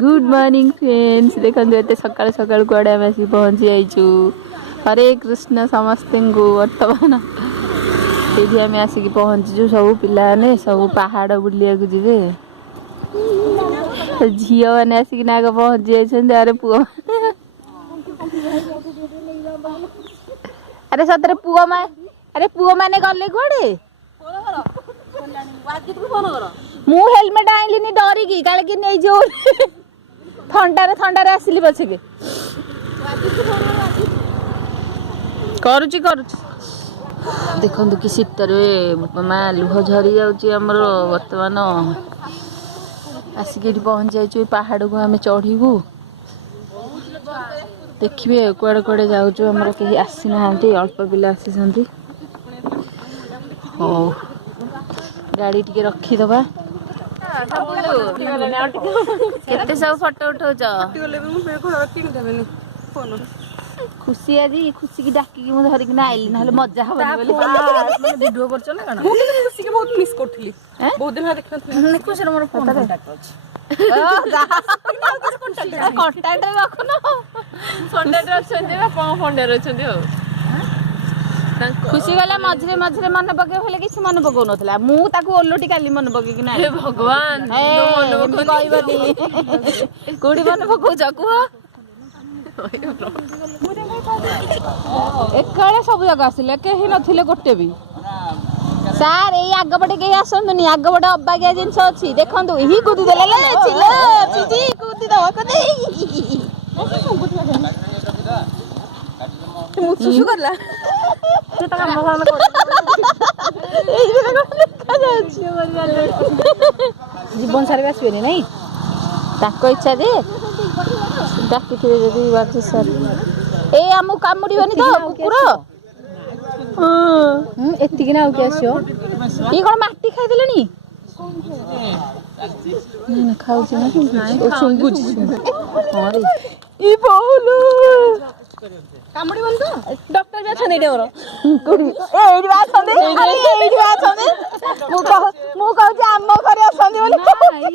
good morning friends देखो ये सकाल सकाल कड़े आम आसिक पहुँची जाइचु हरे कृष्ण समस्त को बर्तमान ये आम आसिक पहुँचीचु सब पिलाने सब पहाड़ बुलिया जी झील मैंने आसिक आगे पहुँची जाइए अरे पुआ अरे सतरे पुआ मा अरे पुआ मैंने गले कड़े मु हेलमेट आइलिनी डरिकी काले कि नहीं जो ठंडारे आसिली पछके करूची देखो कि शीतर माँ लुह झरी जामर बर्तमान आसिक पहुँच जाइए पहाड़ को आम चढ़ू देखिए कुआड़े कुआड़े जाऊँ आमर कहीं आसी ना अल्प पिला आसी हो गाड़ी टी रखीदबा केते सब फोटो उठाउछ खुशी आज खुशी की डाकी मु धरिक ना आइली ना मजा हबनी बोली वीडियो करछ ना काना मु खुशी के बहुत मिस करथली बहुत दिन देख नथली खुशी रे मोर फोन कांटेक्ट अछि कांटेक्ट रखनो कांटेक्ट रछन जे कोन फोन रे रछन हो खुशी गला मझरे मझरे मन पके होले किछ मन पकौ नथला मु ताकू ओलोटी काली मन पके कि ना हे भगवान मन कहबनी कोडी मन पकौ जकु एकड़े सब जगह आसिले केही नथिले गोटे भी सार ए आगपटे के आसंतुनी आगपटे अबागिया जिंस अछि देखंतु ही कुदी देले ले छिले चिची कुदी दवा कदे मु सुसु करला तो काम काम कर ए जे देखा जाउछि जीवन सारे आसीबेनी नहीं ताको इच्छा दे डाकी थे जदी बात सर ए हमु कामुडीबनी तो कुकुर एतिक ना के आसियो ई कोन माटी खाइ देलेनी ना खाउ छ ना ओ सुंगुज हां रे ई बोलू कामुडी बन तो डॉक्टर भी छने देवर कोडी ए एडी बात छने एडी बात छने मु कहू जे आम्म करे असंदी बोली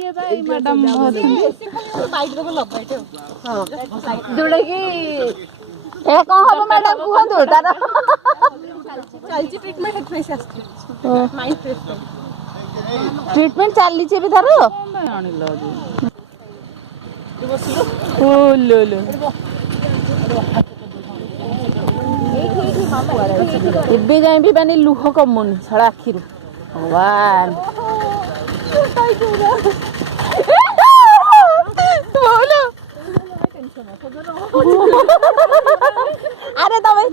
ये भाई मैडम साइड रे लगाइते हां जोडे की ए कोन हबो मैडम कुहंतु तार चलची ट्रीटमेंट हेत पैसे आस्ते माइंड फ्रेश ट्रीटमेंट चाली छे भी तार आनिलो ओ लो लो एबे जाए भी बानी लुह कमुनी छड़ा आखिरु भगवान बोलो अरे तमे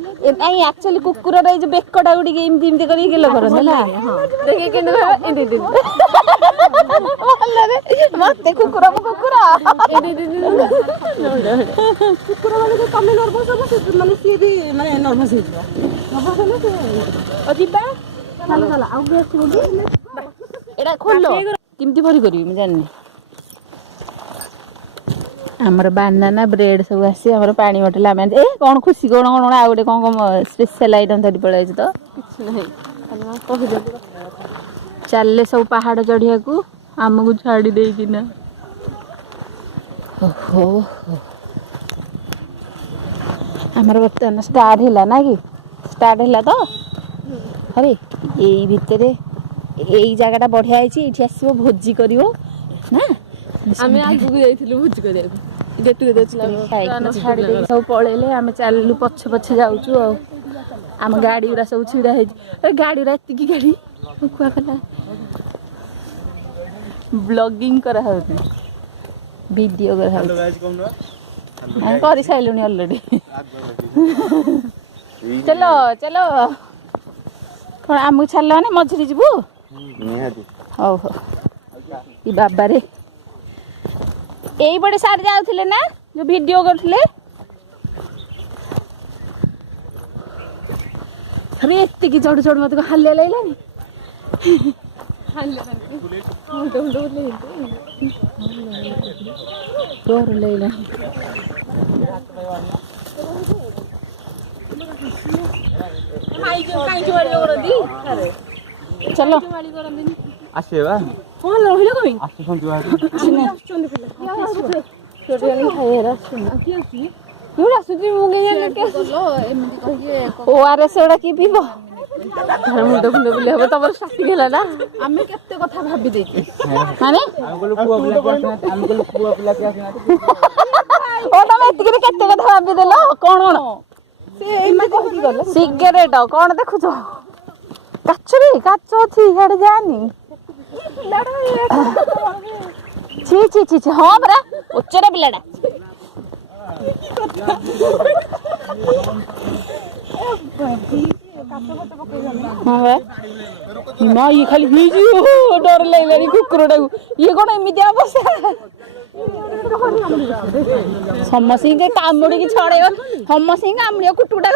एई एक्चुअली कुकुर रे जो बेकटा गुडी के इमती इमती करी गेलो करन हला देखि केन एंदी दी रे मते कुकुर एंदी दी कुकुर वाले को कम नर्वस हो माने सी भी माने नर्वस हो नर्वस होले ओ दिबा चला आउ भी आसी एडा खोलो किमती भरी करी मैं जाननी हमर बनाना ब्रेड सब आसी हमर पानी बोतल आमे ए कोन खुशी कोन कोन आ गोटे कोन स्पेशल आइटम धरि पळाइ छ तो किछ नै हम कहि दे चलले सब पहाड़ चढ़िया को हमकु छाड़ी देई किना ओहो हमर बर्तन स्टार्ट हैला ना कि स्टार्ट हैला तो अरे एई भितरे एई जगहटा बढ़िया आइछि इठी आसीबो भोजी करिवो ना आमे आगु जाइथिलु भोजी करिया गेट टुगेदर चला छाड़ी दे सब पळेले आमे चाललु पछ पछ जाउछु आ आम गाड़ी उरा सब छिड़ा है ए गाड़ी रा एत्ती की गाड़ी कुआ कला ब्लॉगिंग करा होती वीडियो करा हेलो गाइस कोन न हम करि साइलुनी ऑलरेडी चलो चलो कोन आमु छालला ने मझरी जिबु निहाती हो हो ई बाबा रे एई बडे सार जाउथिले ना जो वीडियो करथिले अरे एत्ती की चढ़ चढ़ मत को हल्ले लैलानी हल्ले उल्टो उल्टो डोर लैला माई के काई के वाली करदी अरे चलो ଆସିବେ ବା ହଁ ରହିଲେ କବି ଆସୁଛନ୍ତି ବା ଆସୁଛି ମୁଁ ORS ଗୁଡା କିଏ ପିଇବ ମୁଣ୍ଡ ଫୁଣ୍ଡ ବୁଲେଇ ହବ ତମର ଷ୍ଟାର୍ଟିଂ ହେଲା ନା ଆମେ କେତେ କଥା ଭାବି ଦେଇଛୁ ମାନେ ଓ ତମେ ଏତିକିରେ କେତେ କଥା ଭାବିଦେଲ କଣ ସିଗାରେଟ କଣ ଦେଖୁଛ କାଚରେ କାଚ ଅଛି ଇଆଡେ ଯାଆନି ଛି ଛି ଛି ଛି ହଁ ପରା ଉଚ୍ଚର ପିଲାଟା ମା ଇଏ ଖାଲି ଡର ଲାଗିଲାଣି କୁକୁରଟାକୁ ଇଏ କଣ ଏମିତି ଅବସ୍ଥା ସମସ୍ତଙ୍କୁ କାମୁଡିକି ଛଡେଇବ ସମସ୍ତଙ୍କୁ କାମୁଡିବ କୁଟୁକୁଟା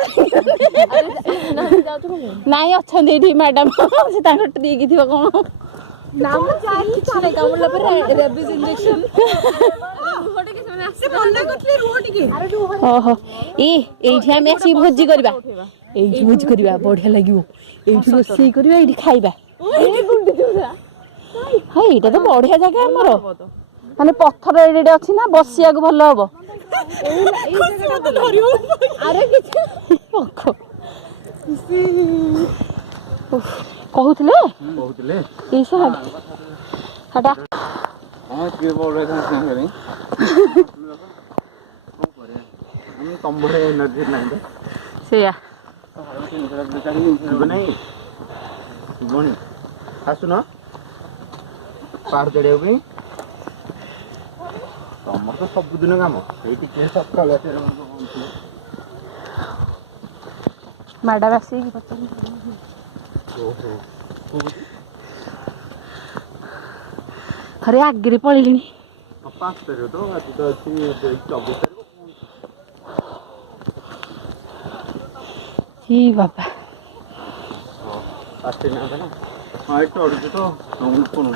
ନାଇଁ ଅଛନ୍ତି ଏଇଠି ମ୍ୟାଡାମ ସେ ତାଙ୍କର ଟ୍ରିକ୍ ଥିବ କଣ କାମୁଡିଲା ପରେ ରେବିସ୍ ଇଞ୍ଜେକ୍ସନ ଓହୋ ଏଇଠି ଆମେ ଆସିକି ଭୋଜି କରିବା ଏଇଠି ଭୋଜି କରିବା ବଢିଆ ଲାଗିବ ଏଇଠି ରୋଷେଇ କରିବା ଏଇଠି ଖାଇବା ହଁ ଏଇଟା ତ ବଢିଆ ଜାଗା ଆମର ମାନେ ପଥର ଏଇଠି ଅଛି ନା ବସିବାକୁ ଭଲ ହବ କହୁଥିଲେ ସେଇଆ ଆସୁନ ପାହାଡ ଚଢିବା ପାଇଁ ତମର ତ ସବୁଦିନ କାମ ଏଇ ଟିକେ ସକାଳୁ ମ୍ୟାଡାମ ଆସିକି ଆରେ ଆଗରେ ପଳେଇଲିଣି 5 ତାରିଖ ତ ଆଜି ତ ଅଛି 24 ତାରିଖ ବାବା ଆସିନାହାନ୍ତି ନା ହଁ ଏଠି ଚଢୁଛୁ ତ ତମକୁ ଫୋନ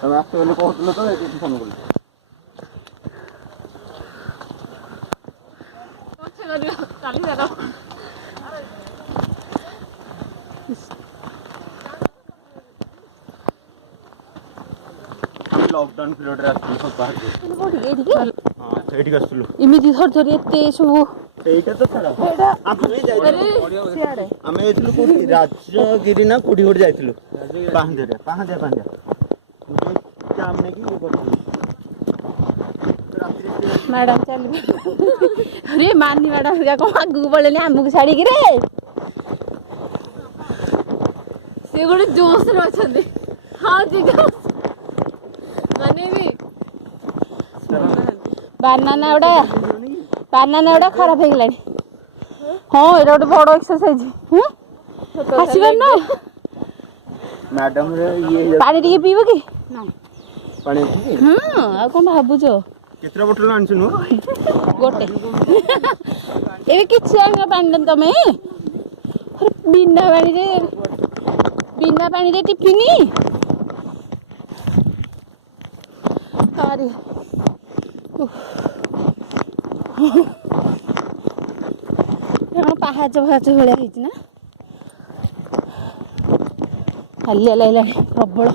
ତମେ ଆସିବ ବୋଲି କହୁଥିଲ ତ ଏଠି ଫୋନ କଲି ଲକଡାଉନ ପିରିୟଡରେ ଆସିଥିଲୁ ସବୁ ବାହାରକୁ ହଁ ସେଇଠିକି ଆସିଥିଲୁ ଏମିତି ଥରି ଏତେ ସବୁ ସେଇଟା ତ ଛାଡ଼ ଆମେ ଯାଇଥିଲୁ କୋଉଠି ରାଜଗିରି ନା କୋଉଠି ଗୋଟେ ଯାଇଥିଲୁ ପାହାନ୍ତିଆ ଜାମ୍ ନେଇକି ଇଏ କରିଥିଲୁ ମ୍ୟାଡାମ ଚାଲିବ ରେ ମାନି ମ୍ୟାଡାମ କଣ ଆଗକୁ ପଳେଇନି ଆମକୁ ଛାଡିକିରେ ସେ ଗୋଟେ ଜୋସରେ ଅଛନ୍ତି ହଁ ବାନାନା ଗୁଡା ଖରାପ ହେଇଗଲାଣି ହଁ ଏଇଟା ଗୋଟେ ବଡ ଏକ୍ସରସାଇଜ ଆସିବାର ନା ମ୍ୟାଡାମ ପାଣି ଟିକେ ପିଇବ କି ପାଣି ଆଉ କଣ ଭାବୁଛ କେତେଟା ବୋଟଲ ଆଣିଛୁ ନୁ ଗୋଟେ ଏବେ କିଛି ଆଣିବ ପାଣି ତମେ ବିନା ପାଣିରେ ଟିଫିନି ପାହାଚ ଭଳିଆ ହେଇଛି ନା ହାଲିଆ ଲାଗିଲାଣି ପ୍ରବଳ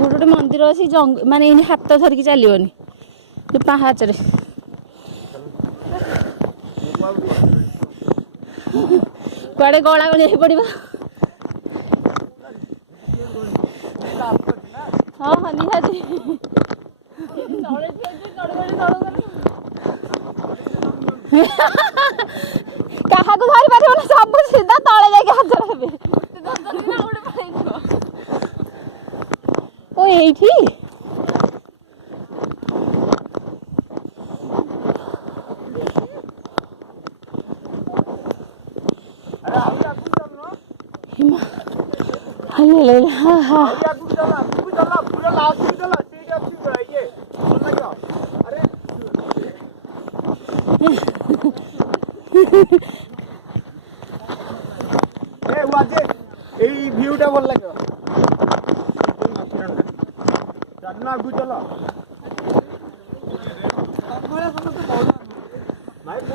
ଗୋଟେ ମନ୍ଦିର ଅଛି ମାନେ ଏମିତି ହାତ ଧରିକି ଚାଲିବନି ପାହାଚରେ କୁଆଡେ ଗଳା ଗଳି ହେଇ ପଡିବ ହଁ ନିହାତି କାହାକୁ ଧରି ପାରିବନି ସବୁ ସିଧା ତଳେ ଯାଇକି ହାଜର ହେବେ ଓ ଏଇଠି এই ভিউটা ভাল লাগে চালনা আগুই চলো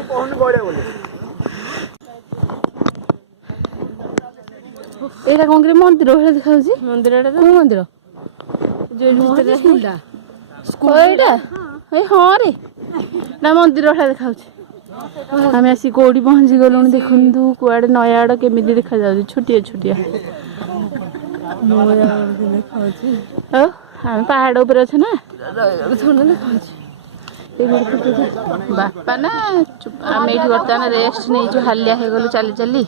କହୁନି ବଢିଆ ବୋଲି ଏଇଟା କଣ କି ମନ୍ଦିର ଭଳିଆ ଦେଖାଯାଉଛି ମନ୍ଦିରଟା କୋଉ ମନ୍ଦିର ସ୍କୁଲଟା ଏଇଟା ଏଇ ହଁ ରେ ନା ମନ୍ଦିର ଭଳିଆ ଦେଖାଯାଉଛି ଆମେ ଆସି କୋଉଠି ପହଞ୍ଚି ଗଲୁଣି ଦେଖନ୍ତୁ କୁଆଡେ ନୟାଗଡ଼ କେମିତି ଦେଖାଯାଉଛି ଛୋଟିଆ ଛୋଟିଆ ଆଉ ଆମେ ପାହାଡ ଉପରେ ଅଛୁ ନା ବାପା ନା ଆମେ ଏଇଠି ବର୍ତ୍ତମାନ ରେଷ୍ଟ ନେଇଛୁ ହାଲିଆ ହେଇଗଲୁ ଚାଲି ଚାଲି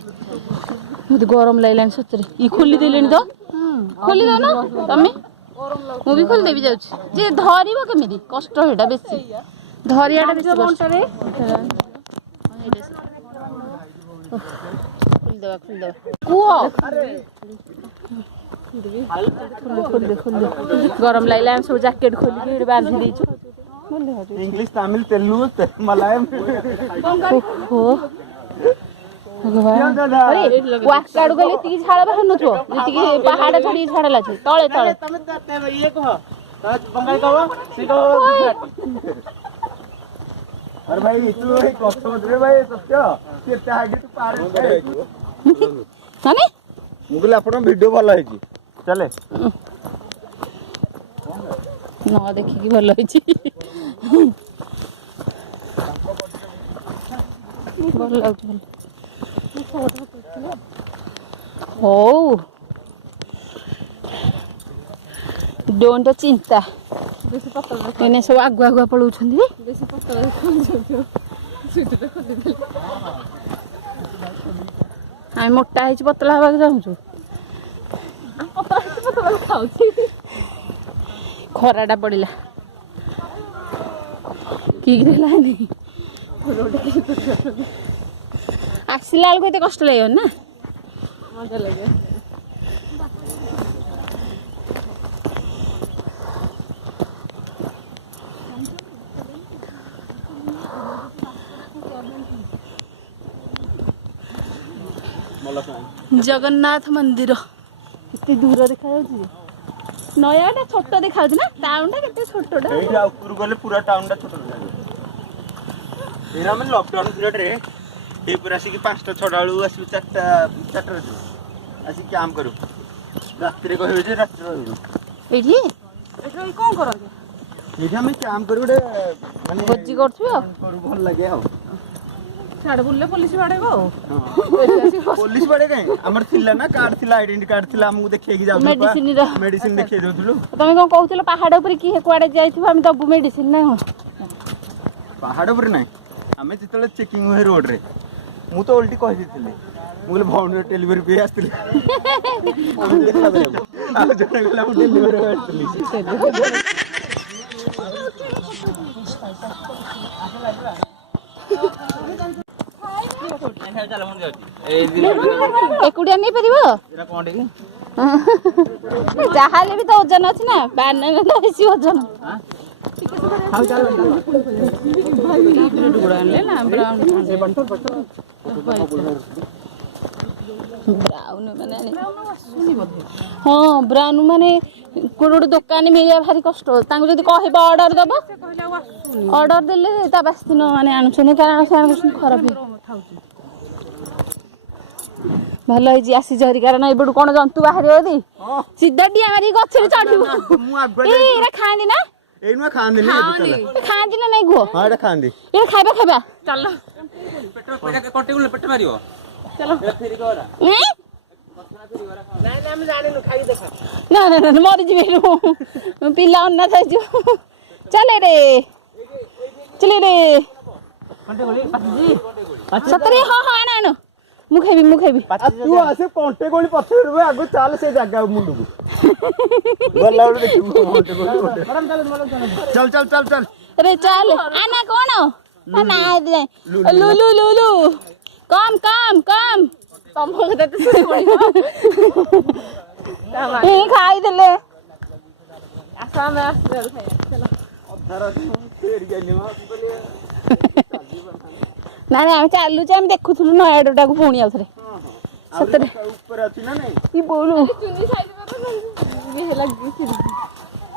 ମତେ ଗରମ ଲାଗିଲାନି ସତରେ ଇ ଖୋଲି ଦେଲେଣି ତ ଖୋଲି ଦଉନ ତମେ ମୁଁ ବି ଖୋଲିଦେବି ଯାଉଛି ଯେ ଧରିବ କେମିତି କଷ୍ଟ ସେଇଟା ବେଶୀ ଧରିବାଟା ବେଶୀ କଷ୍ଟ ଖୋଲିଦେବା କୁହ ଗରମ ଲାଗିଲା ଆମେ ସବୁ ଜ୍ୟାକେଟ ଖୋଲିକି ଏଠି ବାନ୍ଧି ଦେଇଛୁ ଇଂଲିଶ ତାମିଲ ତେଲୁଗୁ ମଲାୟମ ୱାକାଡୁ ଗଲେ ଏତିକି ଝାଳ ବାହାରୁନଥିବ ଯେତିକି ପାହାଡ ଛାଡିକି ଝାଳ ଲାଗୁଛି ତଳେ ତଳେ ଇଏ କହ ବଙ୍ଗାଳୀ କହ ସେ କହ अरे भाई तू भाई कष्ट मत रे भाई सत्य केते आगे तू पार माने मुगल आपण वीडियो भल होई चले न देखि की भल होई भल लागु हो डोंट चिंता मैंने सब आगुआ आगुआ पलाउछन्ती आम मोटा है पतला हवा चाहूँ खराटा पड़ा कि आसला बेलू एत कष्ट लगे ना मजा लगे जगन्नाथ मंदिर इतनी दूर देखा नयाटा छोट देखा ना टाउन टा केते छोटटा एटा ऊपर गले पूरा टाउन टा छोट लागो एरा में लॉकडाउन पीरियड रे ए पूरा आसी कि 5टा 6टा बेलू आसी 4टा रे आसी काम करू रात्रि रे कहबे जे रात्रि रहू एठी कोन करगे एठी हम काम करू रे माने भोजी करछु करू भल लागे आ साडे बुल्ले पुलिस बाडे गो पुलिस बाडे काई हमर थिला ना कार्ड थिला आइडेंटिटी कार्ड थिला हमहु देखे कि जाउ मेडिसिन देखे दउथुलु तमे कोन कहउतलो पहाड़ ऊपर की कुआडे जाइथिबो हम दबु मेडिसिन ना पहाड़ ऊपर नाही हमें जितले चेकिंग होय रोड रे मु तो उल्टी कहि दिथिले मुले भाउनी डेलीवरी पे आस्तिले हम देखा बे आ जने गला मु डेलीवरी आस्तिली एकुडिया नहीं परिबो एरा कोंडे की चाहाले भी तो वजन अछि ना बाने ना बेसी वजन हाउ चल टुकड़ा ले ना ब्राउन ब्राउन माने हां ब्राउन माने कोडो दुकान मिलिया भारी कष्ट तांको जदी कहबा ऑर्डर दबो ऑर्डर देले ता बास्तिन माने आनुछने कारण से खराब भल है आसी जरी कारण एबडू कोन जंतु बाहरी होदी सीधा डिया मारी गछरे चढिबो ए रे खांदी ना एनुआ खांदी नहीं खांदी ना नहीं गो हां एटा खांदी ए खाइबा खाइबा चलो पेट कटे गुले पेट मारियो चलो फेरी गरा ए ना ना हम जाने नु खाई देखा ना ना ना मरि जिबे पिला अन्ना थाइ जो चले रे चले रे कंटे गोली पाती सतरे हां हां आना आना मुखेबी तू आसे कंटे गोली पछे रे आगु चाल से जगह मुंडू गल्ला उडे देखू कंटे गोली चल चल चल चल रे चल आना कोन ना दे लुलु लुलु कम कम कम तम के तो सुन पड़ी ए खाई देले आसा में आसे चलो अधार फेर गेली मा बोले ना ना हम चालू हम देखुथुलु नयाडटा को पुणी आउथरे सतरे ऊपर अछि ना नहीं ई बोलू चुनी साइड में तो भी लगी थी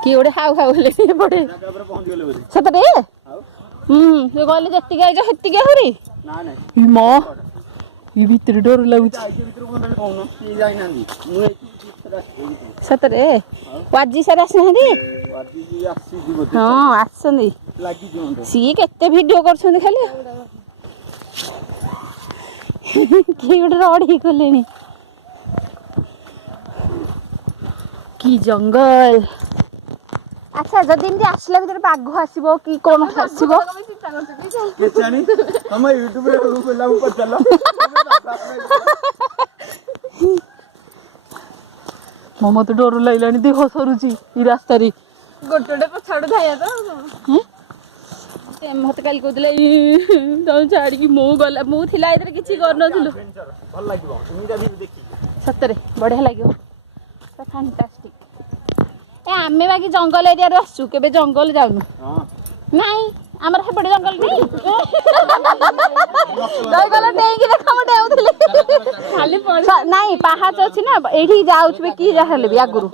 की ओडे हाउ हाउ ले पड़े जगह पर पहुंच गेले बोली सतरे ସେ କହିଲେ ଯେତିକି ଆଇଛ ସେତିକି ଆହୁରି ନା ନାଇଁ ଇ ମ ଇ ଭିତରେ ଡର ଲାଗୁଛି ଯାଇଛ ଭିତରୁ କଣ ତାହେଲେ କହୁନ କିଏ ଯାଇନାହାନ୍ତି ମୁଁ ଏଇଠି ସତରେ ଆଜି ସାର୍ ଆସିନାହାନ୍ତି ଆଜି ଆସିଛି ବୋଧେ ହଁ ଆସିଛନ୍ତି ଲାଗିଛି ମୋତେ ସିଏ କେତେ ଭିଡିଓ କରୁଛନ୍ତି ଖାଲି କିଏ ଗୋଟେ ରଡି କଲେଣି କି ଜଙ୍ଗଲ ଆଚ୍ଛା ଯଦି ଏମିତି ଆସିଲା ଭିତରେ ବାଘ ଆସିବ କି କଣ ଆସିବ କେଜାଣି ତମ ୟୁଟ୍ୟୁବରେ ପିଲାକୁ ପଚାରିଲ ମତେ ଡର ଲାଗିଲାଣି ଦେହ ସରୁଛି ଏ ରାସ୍ତାରେ ଗୋଟେ ପଛଆଡୁ ଧାଇଆ ତ ମତେ କାଲି କହୁଥିଲେ ତମେ ଛାଡିକି ମୁଁ ଗଲା ମୁଁ ଥିଲା ଏଥିରେ କିଛି କରିନଥିଲୁ ଭଲ ଲାଗିବ ଏମିତି ଦେଖିକି ସତରେ ବଢିଆ ଲାଗିବ ଫାଣ୍ଟାଷ୍ଟିକ ଆମେ ବାକି ଜଙ୍ଗଲ ଏରିଆରୁ ଆସିଛୁ କେବେ ଜଙ୍ଗଲ ଯାଉନୁ ହଁ ନାଇଁ ଆମର ସେପଟେ ଜଙ୍ଗଲ ନାହିଁ ଜଙ୍ଗଲ ଡେଇଁକି ଦେଖ ମୁଁ ଡେଉଁଥିଲି ଖାଲି ନାଇଁ ପାହାଚ ଅଛି ନା ଏଇଠିକି ଯାଉଥିବେ କି ଯାହା ହେଲେ ବି ଆଗରୁ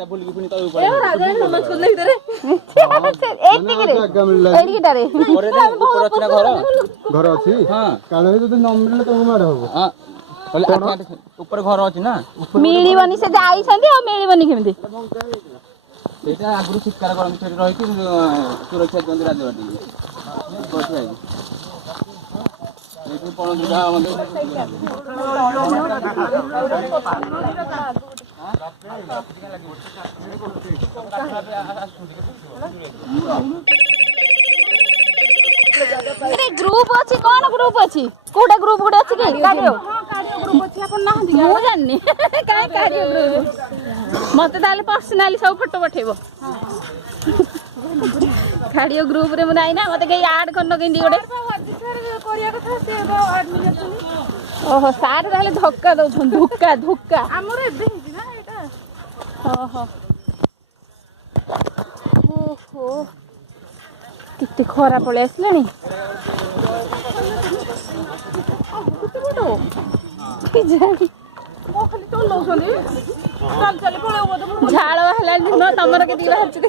ଏଇଠିକିଟାରେ ଘର ଅଛି କାରଣ ଯଦି ନ ମିଳିଲେ ତମକୁ ମାଡ଼ ହବ ଉପରେ ଘର ଅଛି ନା ମିଳିବନି ସେ ଯାଇଛନ୍ତି ଆଉ ମିଳିବନି କେମିତି ସେଇଟା ଆଗରୁ ଶିକାର କରନ୍ତି ସେଠି ରହିକି ସୁରକ୍ଷା ଦିଅନ୍ତି ରାଜବାଟୀ ଏଇଠି ପଳନ୍ତି ଯାହା ଗ୍ରୁପ ଅଛି କଣ ଗ୍ରୁପ ଅଛି କୋଉଟା ଗ୍ରୁପ ଗୋଟେ ଅଛି କି କାରିଓ ମୁଁ ଜାଣିନି କାଇଁ କାରିଓ ଗ୍ରୁପ ମତେ ତାହେଲେ ପର୍ସନାଲି ସବୁ ଫଟୋ ପଠେଇବ କାରିଓ ଗ୍ରୁପ ରେ ମୁଁ ନାହିଁ ନା ମତେ କେହି ଆଡ କରିନ କେମିତି ଗୋଟେ ଓହୋ ସାର୍ ତାହେଲେ ଧକ୍କା ଦଉଛନ୍ତି ଧୋକା ଧୋକା ଆମର ଏବେ ହେଇଛି ନା ଏଇଟା ଓହୋ ଓହୋ କେତେ ଖରା ପଳେଇ ଆସିଲାଣି ଝାଳ ବାହାରିଲାଣି ନୁହଁ ତମର କେତିକି ବାହାରୁଛି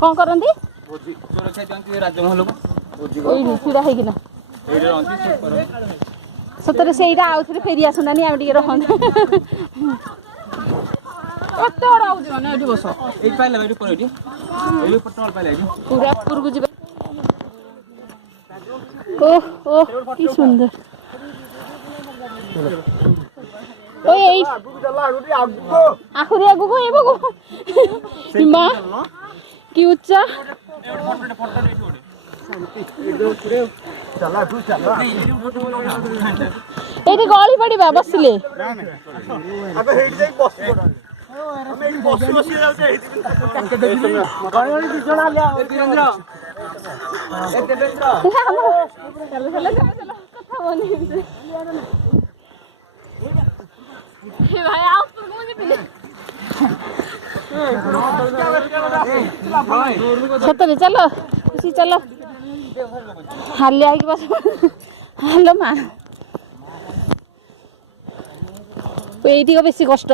କଣ କରନ୍ତି ସୁରକ୍ଷା ଦିଅନ୍ତି ରାଜମହଲକୁ ଏଇଠି ଛିଡା ହେଇକିନା ଏଇଠି ରହନ୍ତି ସତରେ ସେଇଟା ଆଉ ଥରେ ଫେରି ଆସନ୍ତାନି ଆମେ ଟିକେ ରହନ୍ତେ କେତେ ବଡ ହଉଛି ମାନେ ଏଠି ବସ ଏଇଠି ପାଇଲା ଏଇଠି ଉପରେ ଏଇଠି ପେଟ୍ରୋଲ ପାଇଲା ଏଇଠି ପୁରା ଉପରକୁ ଯିବା ଓହ ଓହ କି ସୁନ୍ଦର ଏଇ ଆହୁରି ଆଗକୁ ଏ ମା କି ଉଚ୍ଚା ଏଇଠି ଗଳି ପଡିବା ବସିଲେ ସତରେ ଚାଲ ଚାଲ ହାଲି ଆଇକି ବସ ହାଲୋ ମା ଏଇଟିକ ବେଶୀ କଷ୍ଟ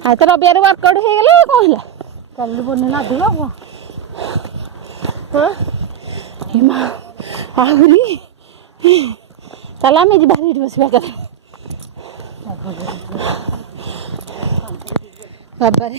ଆଉ ତ ରବିବାର ୱାର୍କଆଉଟ ହେଇଗଲା କଣ ହେଲା କାଲି ବନେଇଲା ଅଧିକ ମା ଆହୁରି ଚାଲ ଆମେ ଯିବା ଏଇଠି ବସିବା କଥା ବାବାରେ